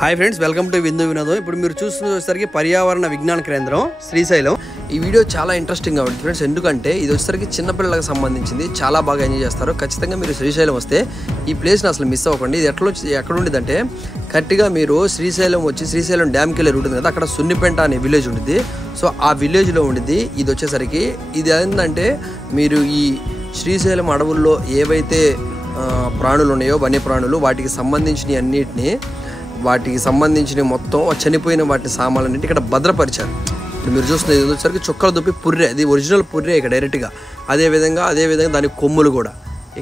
Hi friends, welcome to విందు వినోదం. ఇప్పుడు మీరు చూస్తున్నసరికి పర్యావరణ విజ్ఞాన కేంద్రం శ్రీశైలం. ఈ వీడియో చాలా ఇంట్రెస్టింగ్గా ఉంటుంది ఫ్రెండ్స్, ఎందుకంటే ఇది వచ్చేసరికి చిన్నపిల్లలకు సంబంధించింది. చాలా బాగా ఎంజాయ్ చేస్తారు. ఖచ్చితంగా మీరు శ్రీశైలం వస్తే ఈ ప్లేస్ని అసలు మిస్ అవ్వకండి. ఇది ఎక్కడ ఉండేదంటే కరెక్ట్గా మీరు శ్రీశైలం వచ్చి శ్రీశైలం డ్యామ్కి వెళ్ళే రూట్ ఉంది కదా, అక్కడ సున్నిపెంట అనే విలేజ్ ఉంటుంది. సో ఆ విలేజ్లో ఉండిద్ది. ఇది వచ్చేసరికి ఇది ఏంటంటే మీరు ఈ శ్రీశైలం అడవుల్లో ఏవైతే ప్రాణులు ఉన్నాయో వన్యప్రాణులు, వాటికి సంబంధించిన అన్నిటినీ వాటికి సంబంధించిన మొత్తం చనిపోయిన వాటి సామాన్లన్నింటి ఇక్కడ భద్రపరిచారు. ఇప్పుడు మీరు చూస్తున్నది వచ్చేసరికి చుక్కలు దుప్పి పుర్రె, అది ఒరిజినల్ పుర్రె ఇక్కడ డైరెక్ట్గా. అదేవిధంగా దాని కొమ్ములు కూడా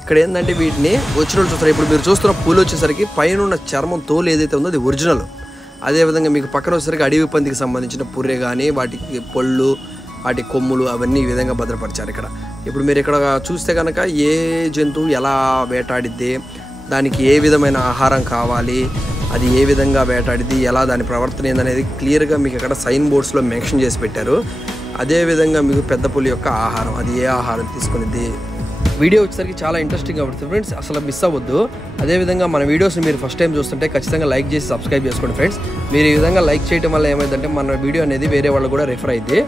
ఇక్కడ ఏంటంటే వీటిని వచ్చిన చూస్తారు. ఇప్పుడు మీరు చూస్తున్న పూలు వచ్చేసరికి పైన ఉన్న చర్మం తోలు ఏదైతే ఉందో అది ఒరిజినల్. అదేవిధంగా మీకు పక్కన వచ్చేసరికి అడవి పందికి సంబంధించిన పుర్రె కానీ వాటికి పళ్ళు, వాటి కొమ్ములు అవన్నీ ఈ విధంగా భద్రపరిచారు ఇక్కడ. ఇప్పుడు మీరు ఇక్కడ చూస్తే కనుక ఏ జంతువు ఎలా వేటాడిద్ది, దానికి ఏ విధమైన ఆహారం కావాలి, అది ఏ విధంగా వేటాడిద్ది, ఎలా దాని ప్రవర్తన ఏందనేది క్లియర్గా మీకు ఇక్కడ సైన్ బోర్డ్స్లో మెన్షన్ చేసి పెట్టారు. అదేవిధంగా మీకు పెద్ద పులి యొక్క ఆహారం, అది ఏ ఆహారం తీసుకునేది. వీడియో వచ్చేసరికి చాలా ఇంట్రెస్టింగ్గా ఉంటుంది ఫ్రెండ్స్, అసలు మిస్ అవ్వద్దు. అదేవిధంగా మన వీడియోస్ని మీరు ఫస్ట్ టైం చూస్తుంటే ఖచ్చితంగా లైక్ చేసి సబ్స్క్రైబ్ చేసుకోండి ఫ్రెండ్స్. మీరు ఈ విధంగా లైక్ చేయడం వల్ల ఏమైందంటే మన వీడియో అనేది వేరే వాళ్ళు కూడా రిఫర్ అయింది.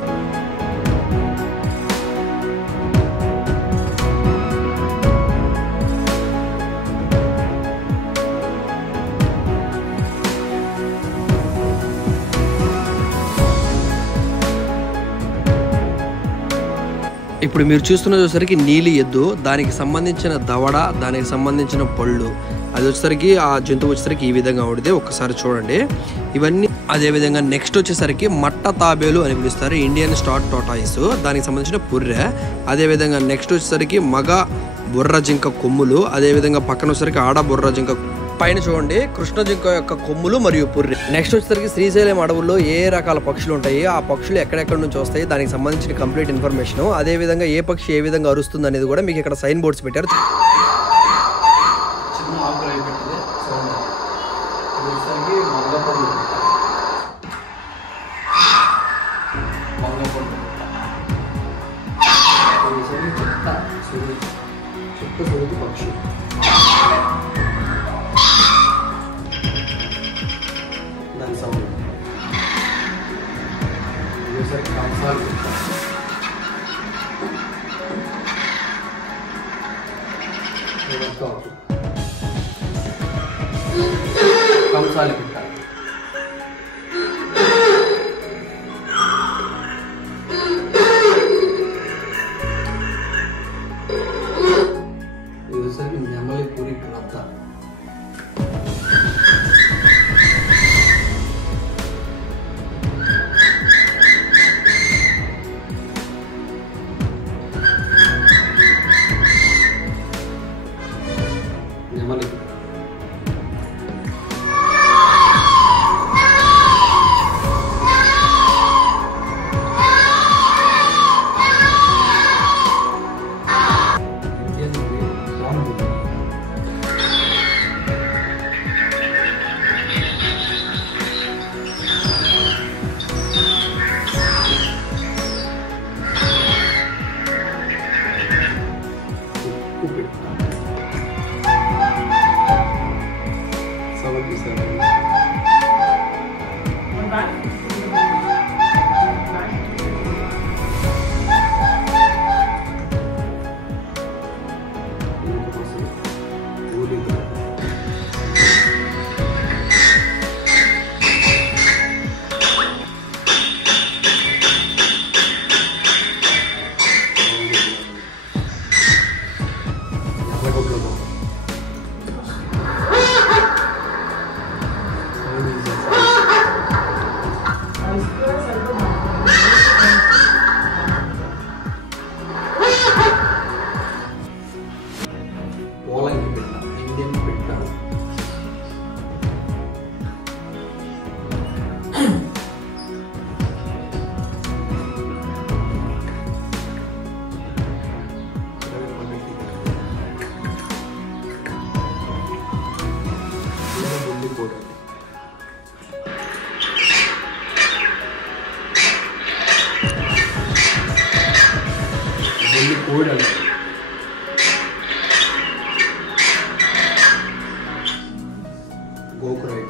ఇప్పుడు మీరు చూస్తున్నది నీలి ఎద్దు, దానికి సంబంధించిన దవడ, దానికి సంబంధించిన పళ్ళు, అది వచ్చేసరికి ఆ జంతువు వచ్చేసరికి ఈ విధంగా ఉంటుంది. ఒక్కసారి చూడండి ఇవన్నీ. అదేవిధంగా నెక్స్ట్ వచ్చేసరికి మట్ట తాబేలు అని పిలుస్తారు, ఇండియన్ స్టార్ టోటాయిస్, దానికి సంబంధించిన పుర్రె. అదేవిధంగా నెక్స్ట్ వచ్చేసరికి మగ బుర్ర జింక కొమ్ములు, అదేవిధంగా పక్కన వచ్చేసరికి ఆడ బుర్ర జింక. పైన చూడండి కృష్ణ జింక యొక్క కొమ్ములు మరియు పుర్రె. నెక్స్ట్ వచ్చేసరికి శ్రీశైలం అడవుల్లో ఏ రకాల పక్షులు ఉంటాయి, ఆ పక్షులు ఎక్కడెక్కడ నుంచి వస్తాయి, దానికి సంబంధించిన కంప్లీట్ ఇన్ఫర్మేషన్, అదేవిధంగా ఏ పక్షి ఏ విధంగా అరుస్తుంది అనేది కూడా మీకు ఇక్కడ సైన్ బోర్డ్స్ పెట్టారు. పక్షి దాని సౌండ్ కంసాలి పిట్ట. ఇది నెమలి పూరి రద్ద. నెమలి కోడలు గోకురాయి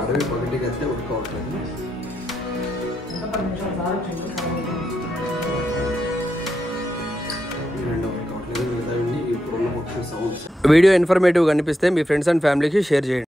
అడవి పగటికి అయితే ఉడకవట్లేదు. వీడియో ఇన్ఫర్మేటివ్గా అనిపిస్తే మీ ఫ్రెండ్స్ అండ్ ఫ్యామిలీకి షేర్ చేయండి.